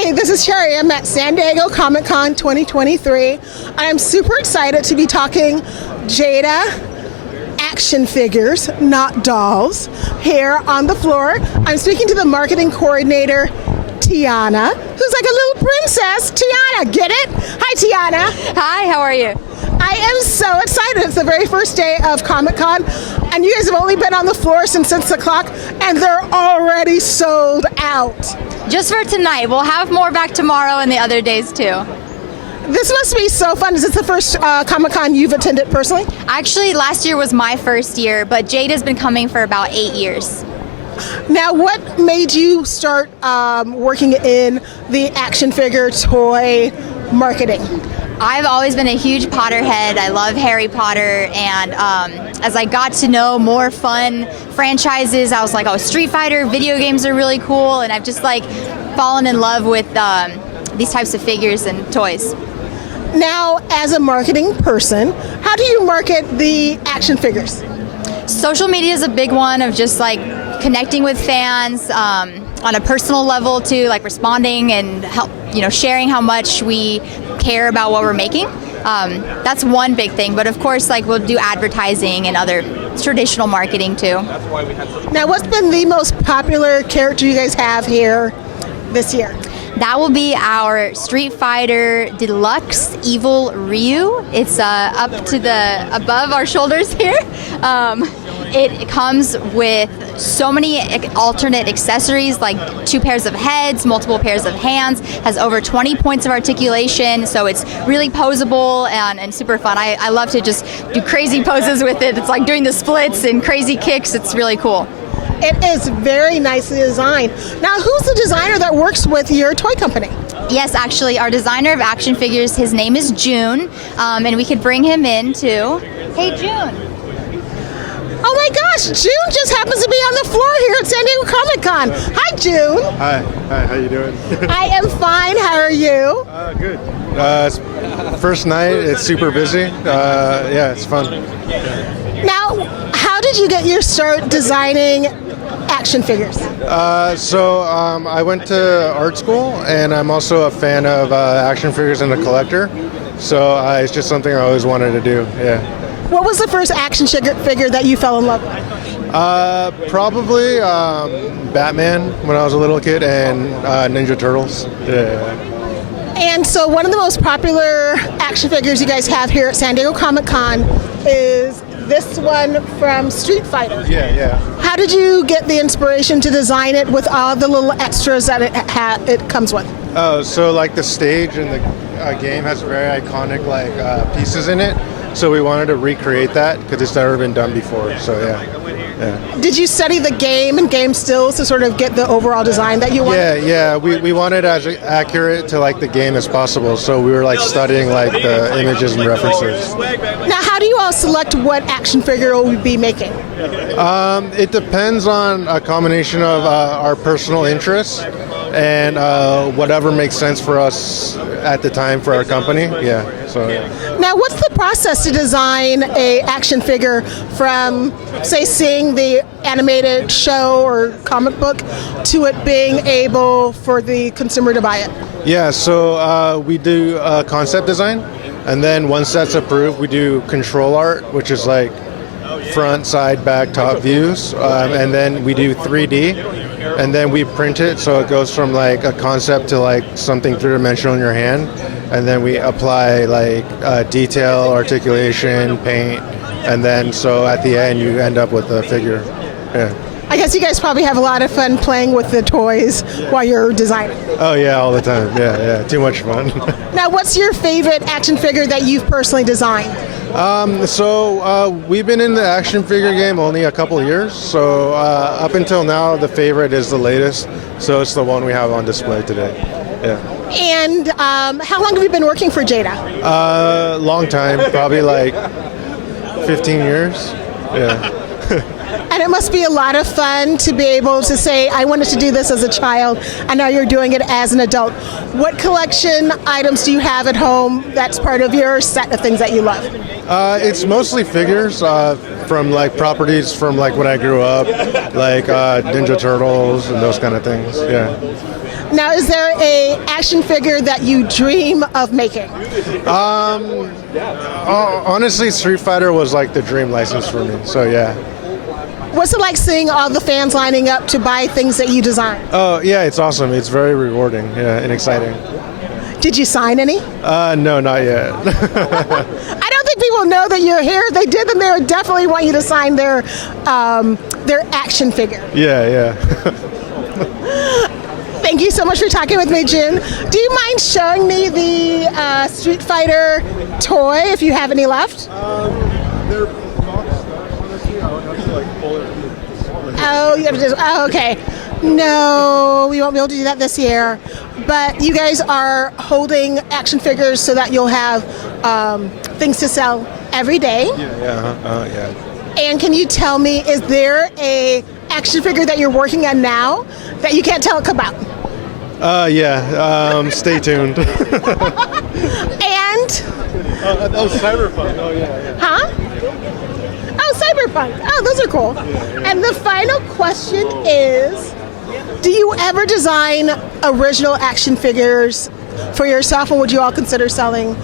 Hey, this is Cherry. I'm at San Diego Comic-Con 2023. I'm super excited to be talking Jada action figures, not dolls, here on the floor. I'm speaking to the marketing coordinator, Tiana, who's like a little princess. Tiana, get it? Hi, Tiana. Hi, how are you? I am so excited. It's the very first day of Comic-Con, and you guys have only been on the floor since 6 o'clock, and they're already sold out. Just for tonight. We'll have more back tomorrow and the other days too. This must be so fun. Is this the first Comic-Con you've attended personally? Actually, last year was my first year, but Jada's been coming for about 8 years. Now, what made you start working in the action figure toy marketing? I've always been a huge Potterhead. I love Harry Potter, and as I got to know more fun franchises, I was like, oh, Street Fighter, video games are really cool, and I've just like fallen in love with these types of figures and toys. Now, as a marketing person, how do you market the action figures? Social media is a big one of just like connecting with fans on a personal level too, like responding and sharing how much we care about what we're making. That's one big thing, but of course, like we'll do advertising and other traditional marketing too. Now, what's been the most popular character you guys have here this year? That will be our Street Fighter Deluxe Evil Ryu. It's up to above our shoulders here. It comes with so many alternate accessories, like 2 pairs of heads, multiple pairs of hands, has over 20 points of articulation, so it's really posable and super fun. I love to just do crazy poses with it. It's like doing the splits and crazy kicks. It's really cool. It is very nicely designed. Now, who's the designer that works with your toy company? Yes, actually, our designer of action figures, his name is June, and we could bring him in too. Hey, June. Oh my gosh, June just happens to be on the floor here at San Diego Comic-Con. Hi, June. Hi, how you doing? I am fine, how are you? Good. It's first night, it's super busy. Yeah, it's fun. Now, how did you get your start designing action figures? I went to art school, and I'm also a fan of action figures and a collector. So it's just something I always wanted to do, yeah. What was the first action figure that you fell in love with? Probably Batman when I was a little kid, and Ninja Turtles. Yeah. And so one of the most popular action figures you guys have here at San Diego Comic-Con is this one from Street Fighter. Yeah. How did you get the inspiration to design it with all the little extras that it comes with? Oh, so like the stage in the game has very iconic pieces in it. So we wanted to recreate that because it's never been done before. So yeah. Did you study the game and game stills to sort of get the overall design that you wanted? Yeah. We wanted as accurate to like the game as possible. So we were like studying like the images and references. Now, how do you all select what action figure will we be making? It depends on a combination of our personal interests and whatever makes sense for us at the time for our company. Yeah. So. Now, what's the process to design a action figure from, say, seeing the animated show or comic book to it being able for the consumer to buy it? Yeah, so we do concept design, and then once that's approved, we do control art, which is like front, side, back, top views, and then we do 3D, and then we print it so it goes from like a concept to like something three-dimensional in your hand, and then we apply like detail, articulation, paint, and then so at the end you end up with a figure. Yeah. I guess you guys probably have a lot of fun playing with the toys while you're designing. Oh yeah, all the time. Yeah, too much fun. Now, what's your favorite action figure that you've personally designed? We've been in the action figure game only a couple of years, so up until now the favorite is the latest, so it's the one we have on display today. Yeah. And how long have you been working for Jada? Long time, probably like 15 years. Yeah. And it must be a lot of fun to be able to say, I wanted to do this as a child, and now you're doing it as an adult. What collection items do you have at home that's part of your set of things that you love? It's mostly figures from like properties from like when I grew up, like Ninja Turtles and those kind of things. Yeah. Now, is there a action figure that you dream of making? Honestly, Street Fighter was like the dream license for me. So yeah. What's it like seeing all the fans lining up to buy things that you design? Oh yeah, it's awesome. It's very rewarding, and exciting. Did you sign any? No, not yet. I don't think people know that you're here. If they did, then they would definitely want you to sign their action figure. Yeah. Thank you so much for talking with me, June. Do you mind showing me the Street Fighter toy if you have any left? They're boxed up, honestly. I would have to like pull it. Oh, you have to just, oh, okay. No, we won't be able to do that this year. But you guys are holding action figures so that you'll have things to sell every day. Yeah. And can you tell me, is there a action figure that you're working on now that you can't tell about? Stay tuned. And? Cyberpunk. Oh, yeah. Huh? Oh, Cyberpunk. Oh, those are cool. And the final question is, do you ever design original action figures for yourself, or would you all consider selling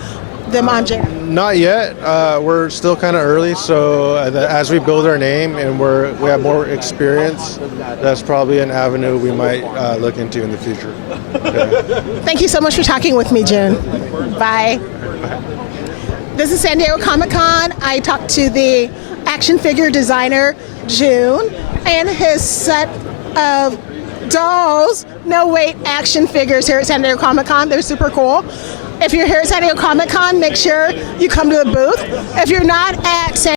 them on Jada? Not yet. We're still kind of early, so as we build our name and we have more experience, that's probably an avenue we might look into in the future. Yeah. Thank you so much for talking with me, June. Bye. This is San Diego Comic-Con. I talked to the action figure designer, June, and his set of action figures here at San Diego Comic-Con. They're super cool. If you're here at San Diego Comic-Con, make sure you come to the booth. If you're not at San